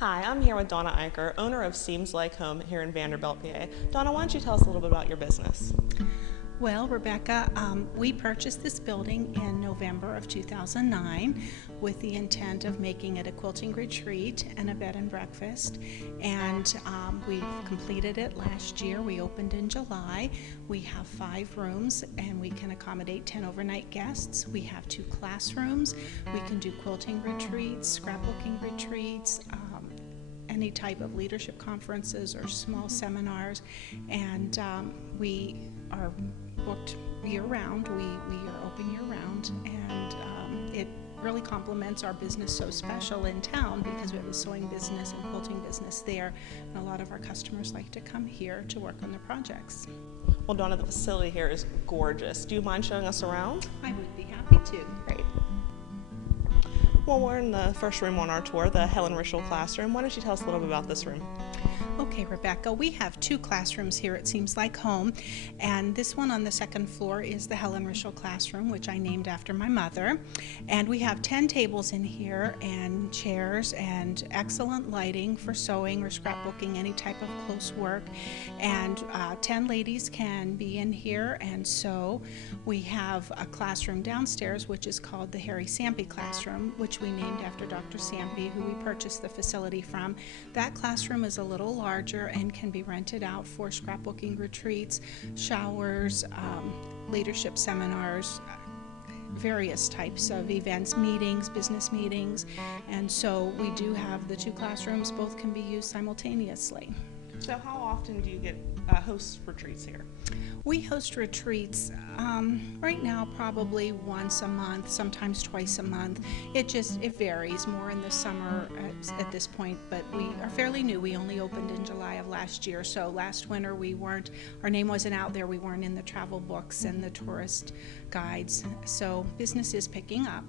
Hi, I'm here with Donna Eicher, owner of Seems Like Home here in Vanderbilt, PA. Donna, why don't you tell us a little bit about your business? Well, Rebecca, we purchased this building in November of 2009 with the intent of making it a quilting retreat and a bed and breakfast. And we completed it last year. We opened in July. We have 5 rooms and we can accommodate 10 overnight guests. We have 2 classrooms. We can do quilting retreats, scrapbooking retreats, any type of leadership conferences or small seminars, and we are booked year-round. We are open year-round, and it really complements our business So Special in town because we have a sewing business and quilting business there, and a lot of our customers like to come here to work on their projects. Well, Donna, the facility here is gorgeous. Do you mind showing us around? I would be happy to. Great. Well, we're in the first room on our tour, the Helen Rischel classroom. Why don't you tell us a little bit about this room? Okay, Rebecca, we have 2 classrooms here at Seems Like Home, and this one on the second floor is the Helen Rischel classroom, which I named after my mother. And we have 10 tables in here and chairs and excellent lighting for sewing or scrapbooking, any type of close work. And 10 ladies can be in here and sew. We have a classroom downstairs, which is called the Harry Sampe classroom, which we named after Dr. Sampe, who we purchased the facility from. That classroom is a little larger and can be rented out for scrapbooking retreats, showers, leadership seminars, various types of events, meetings, business meetings, and so we do have the 2 classrooms. Both can be used simultaneously. So how often do you get host retreats here? We host retreats right now probably once a month, sometimes twice a month. It varies more in the summer at this point, but we are fairly new. We only opened in July of last year, so last winter our name wasn't out there. We weren't in the travel books and the tourist guides, so business is picking up.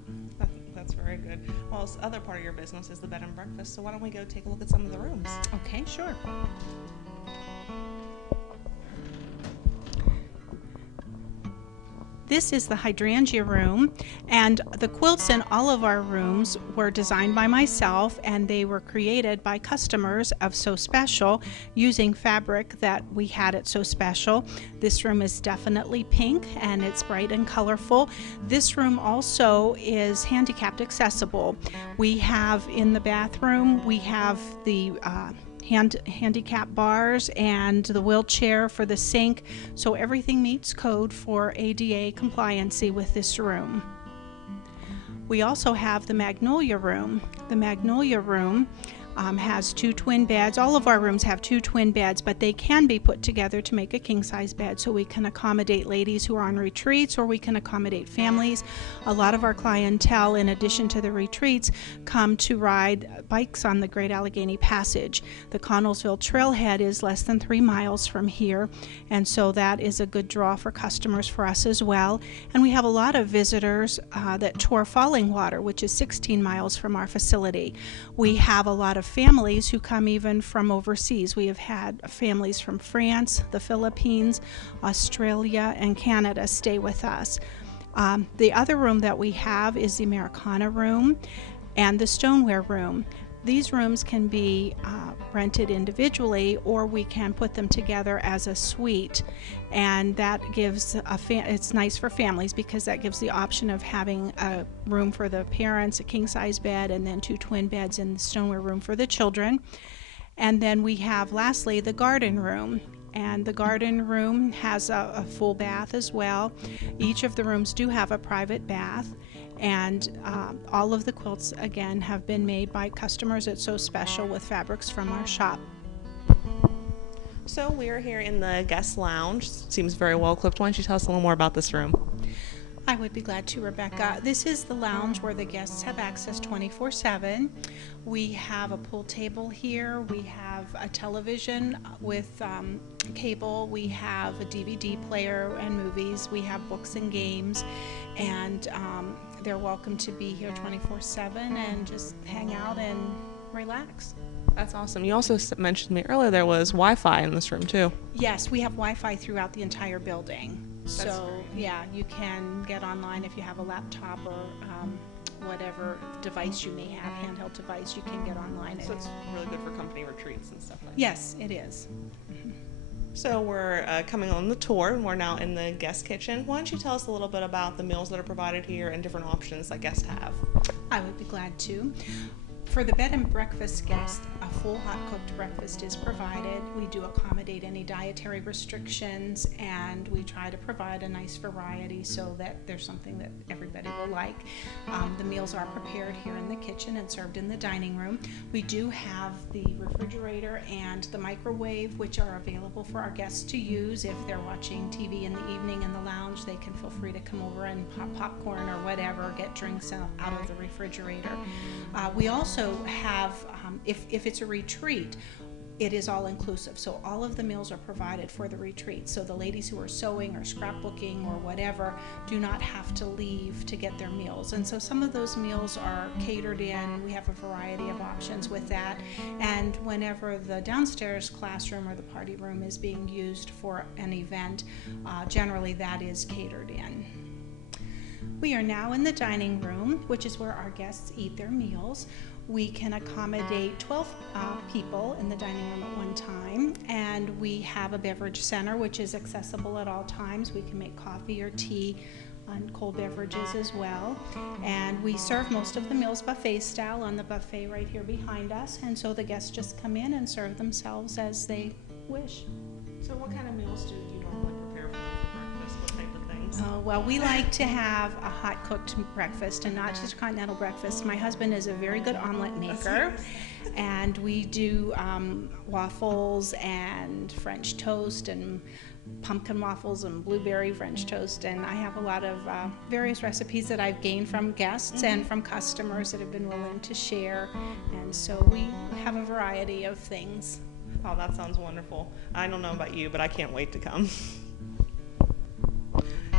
That's very good. Well, this other part of your business is the bed and breakfast, so why don't we go take a look at some of the rooms? Okay, sure. This is the hydrangea room, and the quilts in all of our rooms were designed by myself, and they were created by customers of So Special using fabric that we had at So Special. This room is definitely pink and it's bright and colorful. This room also is handicapped accessible. We have in the bathroom, we have the handicap bars and the wheelchair for the sink, so everything meets code for ADA compliancy with this room. We also have the Magnolia room. The Magnolia room has 2 twin beds. All of our rooms have 2 twin beds, but they can be put together to make a king-size bed, so we can accommodate ladies who are on retreats, or we can accommodate families. A lot of our clientele, in addition to the retreats, come to ride bikes on the Great Allegheny Passage. The Connellsville Trailhead is less than 3 miles from here, and so that is a good draw for customers for us as well. And we have a lot of visitors that tour Falling Water, which is 16 miles from our facility. We have a lot of families who come even from overseas. We have had families from France, the Philippines, Australia, and Canada stay with us. The other room that we have is the Americana room and the Stoneware room. These rooms can be rented individually, or we can put them together as a suite, and that gives it's nice for families because that gives the option of having a room for the parents, a king-size bed, and then 2 twin beds in the Stoneware room for the children. And then we have lastly the garden room, and the garden room has a full bath as well. Each of the rooms do have a private bath, and all of the quilts again have been made by customers at So Special with fabrics from our shop. So we're here in the guest lounge. Seems very well equipped. Why don't you tell us a little more about this room? I would be glad to, Rebecca. This is the lounge where the guests have access 24/7. We have a pool table here. We have a television with cable. We have a DVD player and movies. We have books and games, and they're welcome to be here 24/7 and just hang out and relax. That's awesome. You also mentioned to me earlier there was Wi-Fi in this room too. Yes, we have Wi-Fi throughout the entire building. That's So great. yeah, you can get online if you have a laptop or whatever device you may have, handheld device, you can get online. So it's really good for company retreats and stuff like that. Yes, it is. So we're coming on the tour, and we're now in the guest kitchen. Why don't you tell us a little bit about the meals that are provided here and different options that guests have? I would be glad to. For the bed and breakfast guest, a full hot-cooked breakfast is provided. We do accommodate any dietary restrictions, and we try to provide a nice variety so that there's something that everybody will like. The meals are prepared here in the kitchen and served in the dining room. We do have the refrigerator and the microwave, which are available for our guests to use. If they're watching TV in the evening in the lounge, they can feel free to come over and pop popcorn or whatever, get drinks out of the refrigerator. We also have, if it's a retreat, it is all inclusive. So all of the meals are provided for the retreat. So the ladies who are sewing or scrapbooking or whatever do not have to leave to get their meals. And so some of those meals are catered in. We have a variety of options with that. And whenever the downstairs classroom or the party room is being used for an event, generally that is catered in. We are now in the dining room, which is where our guests eat their meals. We can accommodate 12 people in the dining room at one time, and we have a beverage center which is accessible at all times. We can make coffee or tea and cold beverages as well. And we serve most of the meals buffet style on the buffet right here behind us, and so the guests just come in and serve themselves as they wish. So what kind of meals do you normally prepare for them for breakfast? What type of things? Well, we like to have a hot-cooked breakfast, and not just continental breakfast. My husband is a very good omelet maker, and we do waffles and French toast and pumpkin waffles and blueberry French toast, and I have a lot of various recipes that I've gained from guests and from customers that have been willing to share, and so we have a variety of things. Oh, that sounds wonderful. I don't know about you, but I can't wait to come.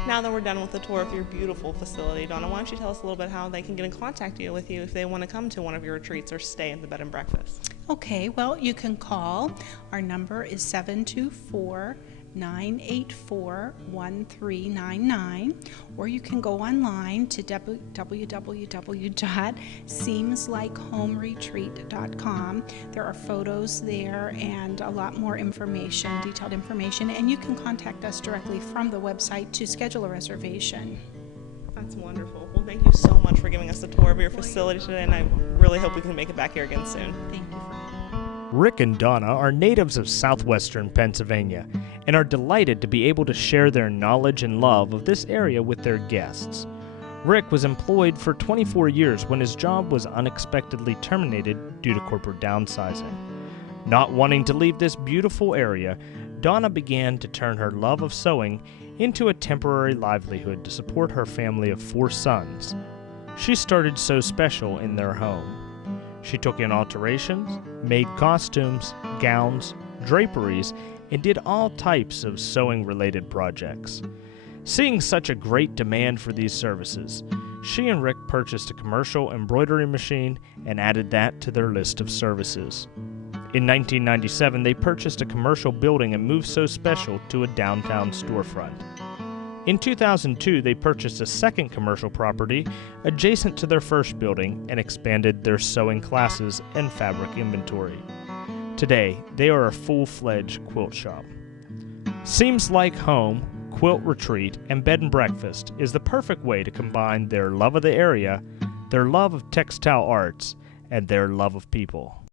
Now that we're done with the tour of your beautiful facility, Donna, why don't you tell us a little bit how they can get in contact with you if they want to come to one of your retreats or stay at the bed and breakfast? Okay, well, you can call. Our number is 724-984-1399, or you can go online to www.seemslikehomeretreat.com. There are photos there and a lot more information, detailed information, and you can contact us directly from the website to schedule a reservation. That's wonderful. Well, thank you so much for giving us a tour of your facility today, and I really hope we can make it back here again soon. Thank you. Rick and Donna are natives of southwestern Pennsylvania and are delighted to be able to share their knowledge and love of this area with their guests. Rick was employed for 24 years when his job was unexpectedly terminated due to corporate downsizing. Not wanting to leave this beautiful area, Donna began to turn her love of sewing into a temporary livelihood to support her family of 4 sons. She started Sew Special in their home. She took in alterations, made costumes, gowns, draperies, and did all types of sewing-related projects. Seeing such a great demand for these services, she and Rick purchased a commercial embroidery machine and added that to their list of services. In 1997, they purchased a commercial building and moved Sew Special to a downtown storefront. In 2002, they purchased a second commercial property adjacent to their first building and expanded their sewing classes and fabric inventory. Today, they are a full-fledged quilt shop. Seems Like Home, Quilt Retreat, and Bed and Breakfast is the perfect way to combine their love of the area, their love of textile arts, and their love of people.